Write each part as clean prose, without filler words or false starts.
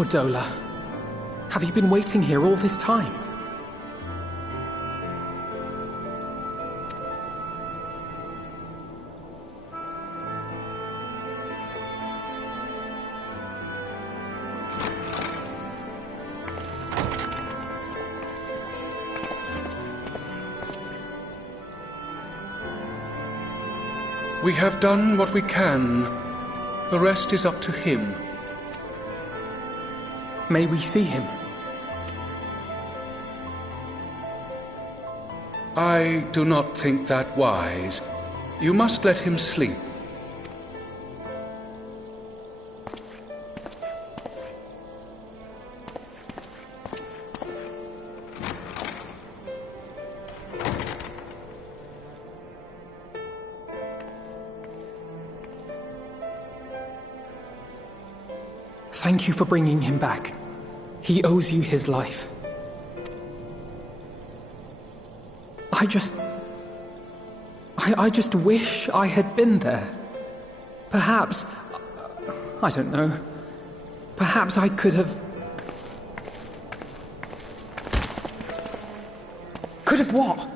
Fordola, have you been waiting here all this time? We have done what we can. The rest is up to him. May we see him? I do not think that wise. You must let him sleep. Thank you for bringing him back. He owes you his life. I just wish I had been there. Perhaps, I don't know, perhaps I could have... Could have what?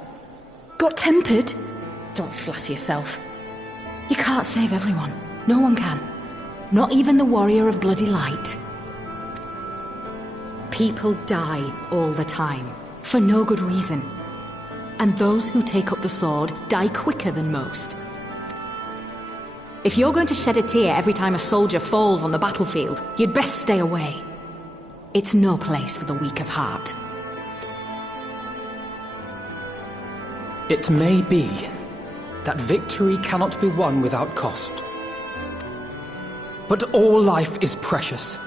Got tempered? Don't flatter yourself. You can't save everyone. No one can. Not even the warrior of bloody light. People die all the time, for no good reason. And those who take up the sword die quicker than most. If you're going to shed a tear every time a soldier falls on the battlefield, you'd best stay away. It's no place for the weak of heart. It may be that victory cannot be won without cost. But all life is precious,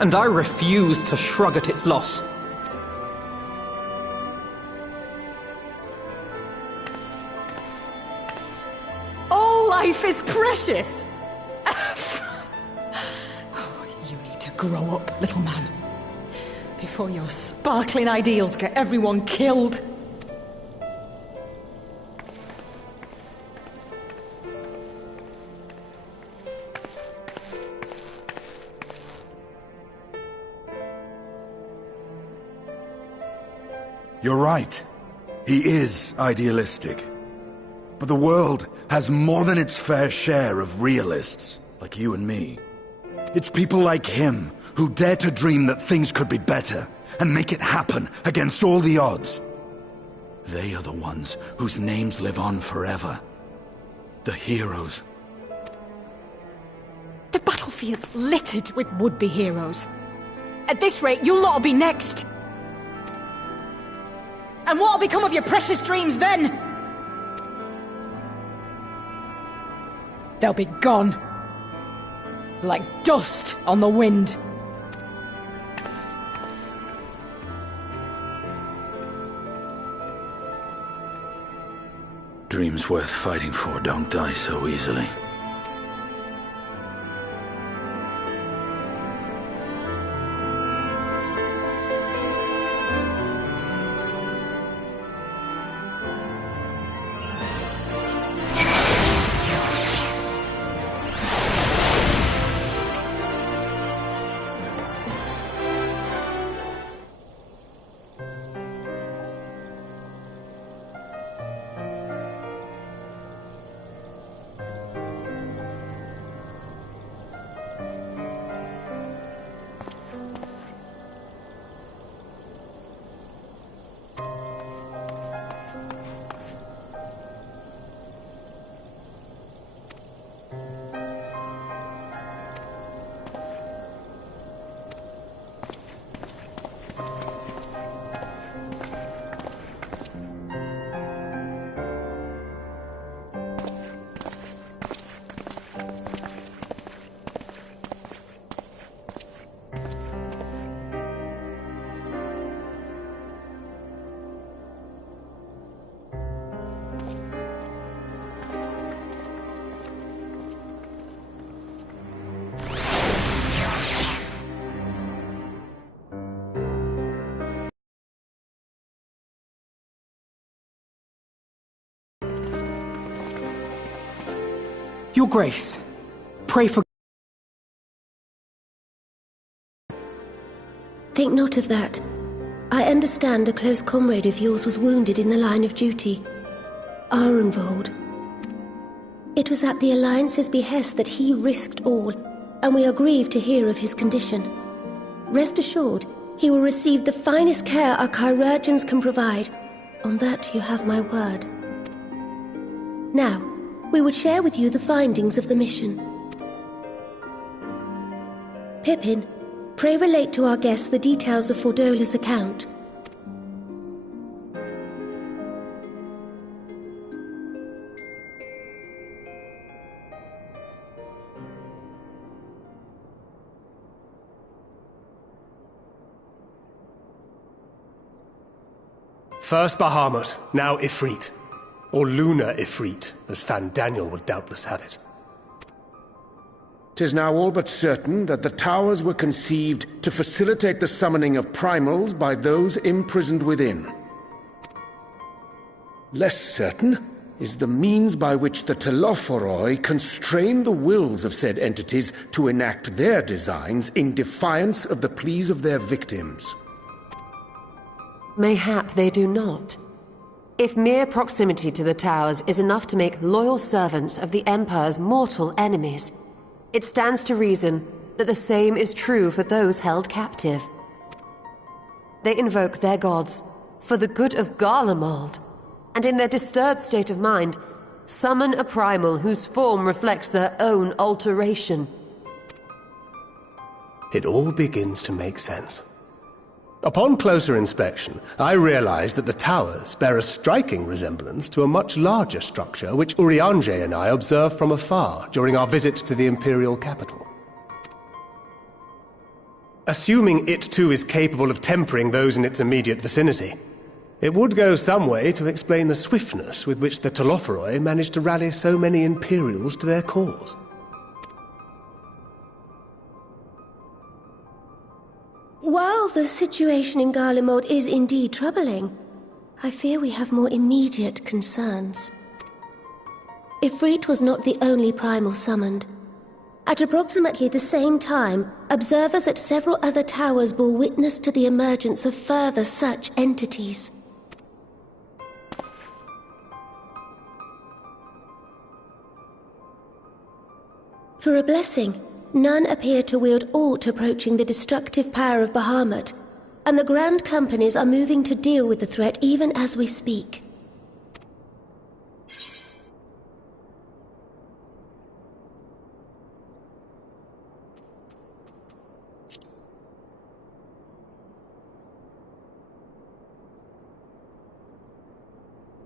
and I refuse to shrug at its loss. All life is precious! Oh, you need to grow up, little man. Before your sparkling ideals get everyone killed. You're right. He is idealistic. But the world has more than its fair share of realists, like you and me. It's people like him who dare to dream that things could be better and make it happen against all the odds. They are the ones whose names live on forever. The heroes. The battlefield's littered with would-be heroes. At this rate, you lot'll be next. And what'll become of your precious dreams then? They'll be gone. Like dust on the wind. Dreams worth fighting for don't die so easily. Your Grace, pray for... Think not of that. I understand a close comrade of yours was wounded in the line of duty. Arenvold. It was at the Alliance's behest that he risked all, and we are grieved to hear of his condition. Rest assured, he will receive the finest care our chirurgeons can provide. On that you have my word. Now, we would share with you the findings of the mission. Pippin, pray relate to our guests the details of Fordola's account. First Bahamut, now Ifrit. Or Lunar Ifrit, as Fan Daniel would doubtless have it. 'Tis now all but certain that the towers were conceived to facilitate the summoning of primals by those imprisoned within. Less certain is the means by which the Telophoroi constrain the wills of said entities to enact their designs in defiance of the pleas of their victims. Mayhap they do not. If mere proximity to the towers is enough to make loyal servants of the Empire's mortal enemies, it stands to reason that the same is true for those held captive. They invoke their gods for the good of Garlemald, and in their disturbed state of mind, summon a primal whose form reflects their own alteration. It all begins to make sense. Upon closer inspection, I realized that the towers bear a striking resemblance to a much larger structure which Urianger and I observed from afar during our visit to the Imperial capital. Assuming it too is capable of tempering those in its immediate vicinity, it would go some way to explain the swiftness with which the Telophoroi managed to rally so many Imperials to their cause. While the situation in Garlemald is indeed troubling, I fear we have more immediate concerns. Ifrit was not the only primal summoned. At approximately the same time, observers at several other towers bore witness to the emergence of further such entities. For a blessing, none appear to wield aught approaching the destructive power of Bahamut, and the Grand Companies are moving to deal with the threat even as we speak.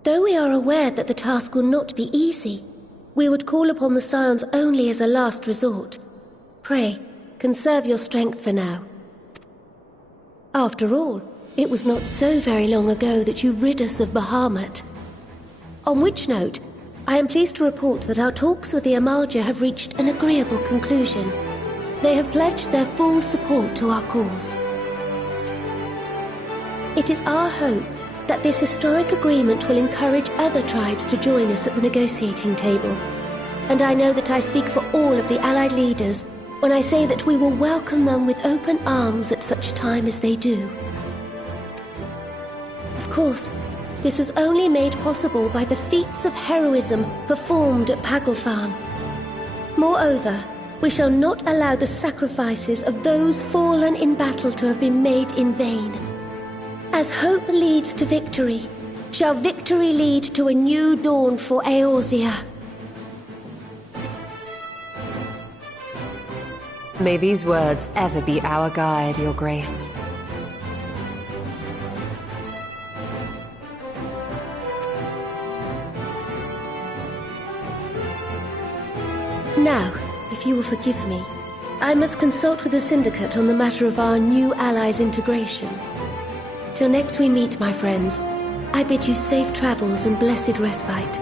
Though we are aware that the task will not be easy, we would call upon the Scions only as a last resort. Pray, conserve your strength for now. After all, it was not so very long ago that you rid us of Bahamut. On which note, I am pleased to report that our talks with the Amalja have reached an agreeable conclusion. They have pledged their full support to our cause. It is our hope that this historic agreement will encourage other tribes to join us at the negotiating table. And I know that I speak for all of the Allied leaders when I say that we will welcome them with open arms at such time as they do. Of course, this was only made possible by the feats of heroism performed at Paglfan. Moreover, we shall not allow the sacrifices of those fallen in battle to have been made in vain. As hope leads to victory, shall victory lead to a new dawn for Eorzea. May these words ever be our guide, Your Grace. Now, if you will forgive me, I must consult with the Syndicate on the matter of our new allies' integration. Till next we meet, my friends, I bid you safe travels and blessed respite.